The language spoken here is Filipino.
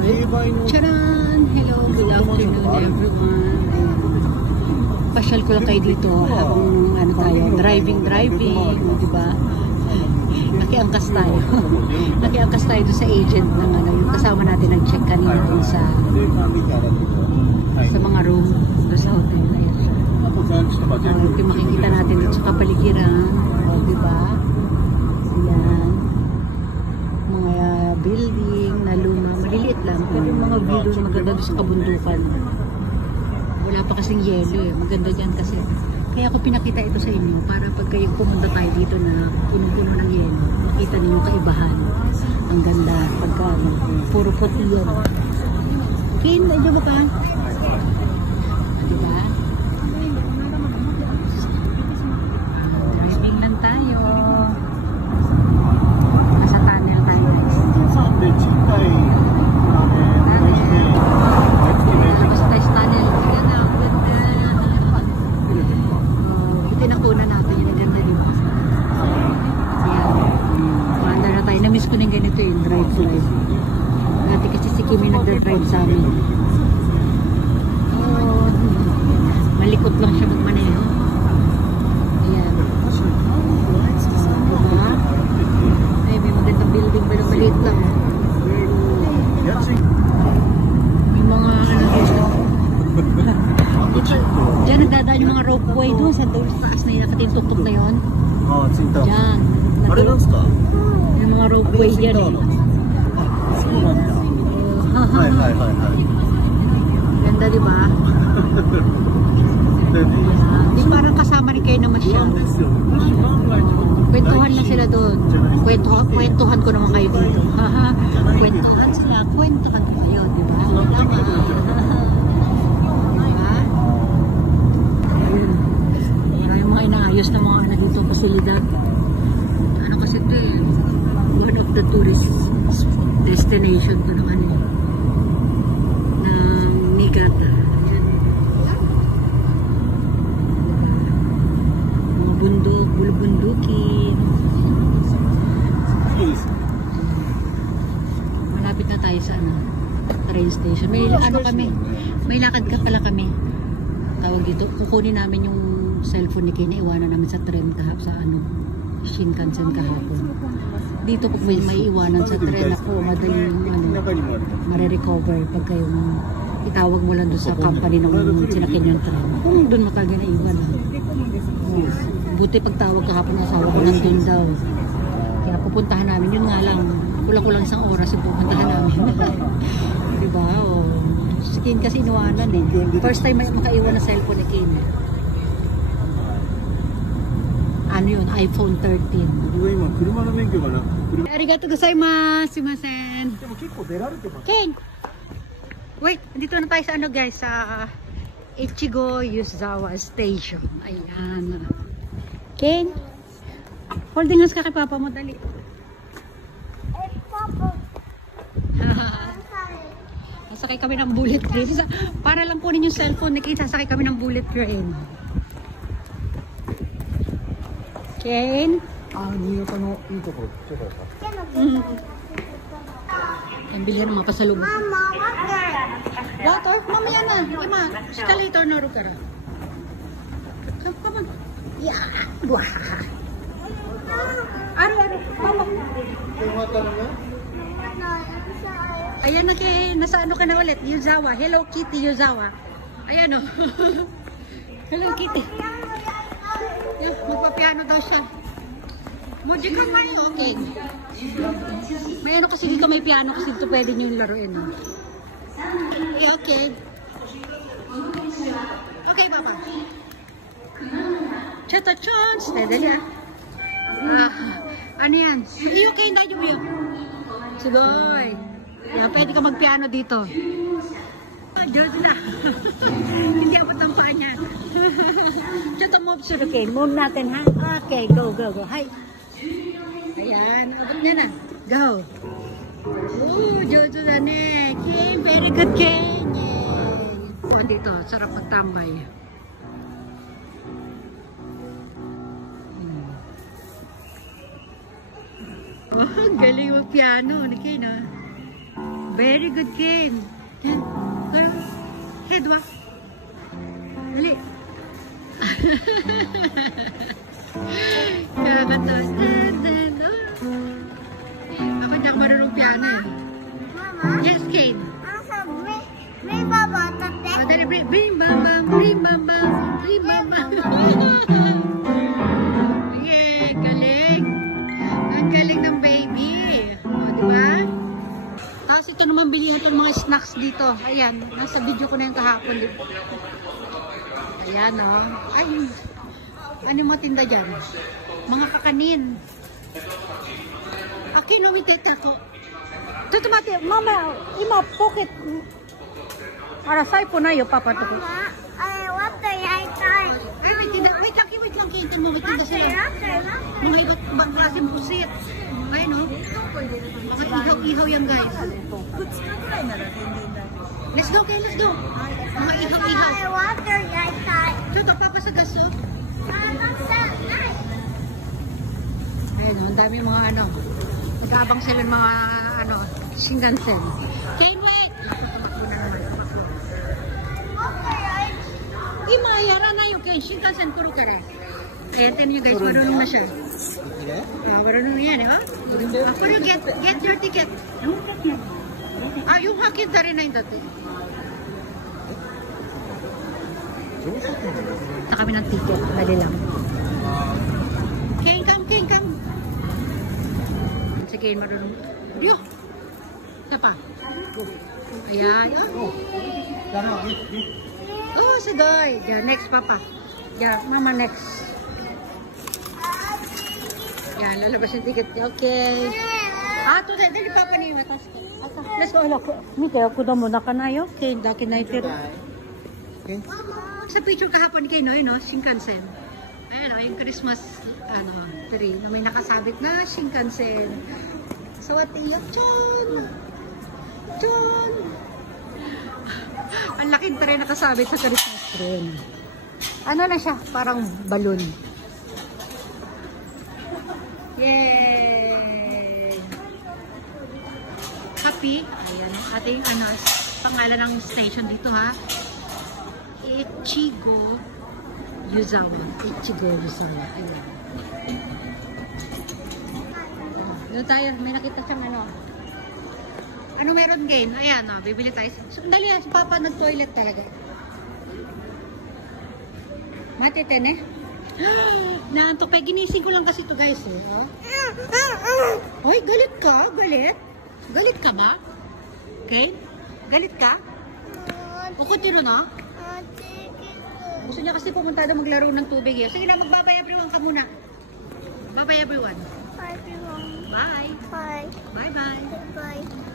Charan! Hello, good afternoon everyone. Pasyal ko lang kayo dito habang ano tayo, driving, di ba? Nakiangkas tayo. Nakiangkas tayo doon sa agent ng ano, yung kasama natin nag-check kanina doon sa mga room doon sa hotel. Ayan siya. Okay, makikita natin doon sa kapaligiran. Di ba? Ayan. Mga building na luma. Maliliit lang. Pero yung mga view doon maganda doon sa kabundukan. Wala pa kasing yelo eh. Maganda dyan kasi. Kaya ako pinakita ito sa inyo para pag kayo pumunta tayo dito na puno-puno ng yelo, makita ninyo kaibahan. Ang ganda. Pagka puro puti yun. Kin, nandiyo ba ka? Diba? Driving lang tayo. Nasa tunnel tayo. Labas tayo sa tunnel. Tinakuna natin yung ganda dito. Ayan. Manda na tayo. Namiss ko na yung ganito yung drive-drive. Dati kasi si Kimi nagdadrive sa amin. Oh, malikot lang siya magmaneho. Ayan. Diba? Ay, may magandang building pero maliit lang. May mga ano dito. Diyan nagdadaan yung mga ropeway doon sa taas na yun, nakatintok-tok na yun. Diyan. Yung mga ropeway dyan eh. Ganda diba? Di parang kasama rin kayo na masyal. Kwentuhan lang sila doon. Kwentuhan ko naman kayo dito. Kwentuhan sila. Kwentuhan ko kayo, diba? Inaayos ng mga ano dito pasilidad. Ano kasi ito eh, one of the tourist destination to naman eh, ng Niigata. Mga bundok, bulubundukin. Malapit na tayo sa ano, train station. May ano kami, may lakad ka pala kami. Tawag dito, kukunin namin yung cellphone ni Kina, iwanan namin sa tren kahapon sa ano, Shinkansen kahapon. Dito pag may iwanan sa tren ako, madaling ano, mare-recover pag kayong itawag mo lang doon sa company ng sinakyan yung tren. Kung doon mo talaga naiwan. Buti pagtawag kahapon ng asawa ko, nandun daw. Kaya pupuntahan namin, yun nga lang, kulang-kulang isang oras yung pupuntahan namin. Diba? O, si Kin kasi inuwanan eh. First time may makaiwan na cellphone ni Kin. Ano yun? iPhone 13. Arigatou gozaimasu. Sumimasen. Ken! Wait, dito na tayo sa ano guys, sa Ichigo Yuzawa Station. Ayan. Ken! Holding hands ka kay Papa mo, dali. Sasakay kami ng bullet train. Para lang kunin yung cellphone ni Ken, sasakay kami ng bullet train. Ken? Ang bilhin ng mapasalubong. Mama, water. Water? Mamaya na. Ima, escalator na rin ka ra. Come on. Yeah. Wah. Ari. Mama. Ayan na kay, nasa ano ka na ulit? Yuzawa. Hello Kitty Yuzawa. Ayan o. Hello Kitty. Yeah, magpapiano daw siya. Moji ka nga yun, okay. May ano kasi dito, may piano kasi dito pwede nyo yung laruin. Yeah, okay. Okay, Papa. Chata chance. Dali ah. Ano yan? Okay, tayo mo yun. Sugoy. Yeah, pwede ka magpiano dito. Diyos na. Hindi ako tampaan yan. Chata move sure, okay. Move natin, ha? Okay, go. Hi. Ayan, abot niya na. Go. Jojo na ne. King, very good King. So, dito, sarap magtambay. Oh, galing mag piano ni King, ha? Very good game. Girl, head walk. Dali. Kakatas. Ako hindi ako marunong piano eh. Mama? Yes, Kane. May babata te? Oh, dali, bring bam bam, bring bam bam, bring bam bam. Yeah, galing. Ang galing ng baby. O, diba? Tapos ito naman bilihan itong mga snacks dito. Ayan, nasa video ko na yung kahapon. Ayan, o. Ay, ano yung mga tinda dyan? Mga kakanin. Aki, no, miteta ko. Ito, mati, mama, ima, pocket. Arasay po na yung papa to. Mama, what the I try? Ay, may tinda. Wait lang, kintin mo. May tinda sila. Mga ibang klaseng pusit. Ay, no? Mga ihaw-ihaw yan, guys. Let's go, let's go. Mga ihaw-ihaw. What the I try? Ito, papasagas, oh. Ayun, ang dami mga ano. Nag-aabang sila ng mga ano, Shinkansen. Kane, wait! Imayara na yung Kane, Shinkansen kuro kare. Ayan, tinan nyo guys, marunong na siya. Marunong na yan, eh, oh. Kuro, get your ticket. Yung hakid na rin na yung dati. Sa kami ng ticket, dali lang. Kane, come. Sige, marunong. Diyo! Isa pa. Ayan. Oh, sadoy. Diyan, next, papa. Diyan, mama, next. Yan, lalabas yung ticket. Okay. Ito, dali, papa niyo. Let's go. Mika, ako na muna ka na yun. Okay, daki na ito. Sa picture kahapon kay Noy, no? Shinkansen. Ayan, yung Christmas tree na may nakasabit na Shinkansen. So, what iyak? Chon! Ang laking tree nakasabit sa Christmas tree. Ano na siya? Parang balloon. Yay! Happy? Ayan, ang ating pangalan ng station dito, ha? Echigo Yuzawa. Ayan. Doon tayo, may nakita siyang ano meron game? Ayan, bibili tayo. So, dali, si Papa nag-toilet talaga. Matiten eh. Naantok pa. Ginising ko lang kasi ito guys eh. Hoy, galit ka? Galit? Galit ka ba? Okay? Galit ka? O continue na? Gusto niya kasi pumunta na maglaro ng tubig eh. Sige na, magbabay everyone ka muna. Bye-bye everyone. Bye everyone. Bye. Bye. Bye-bye. Bye.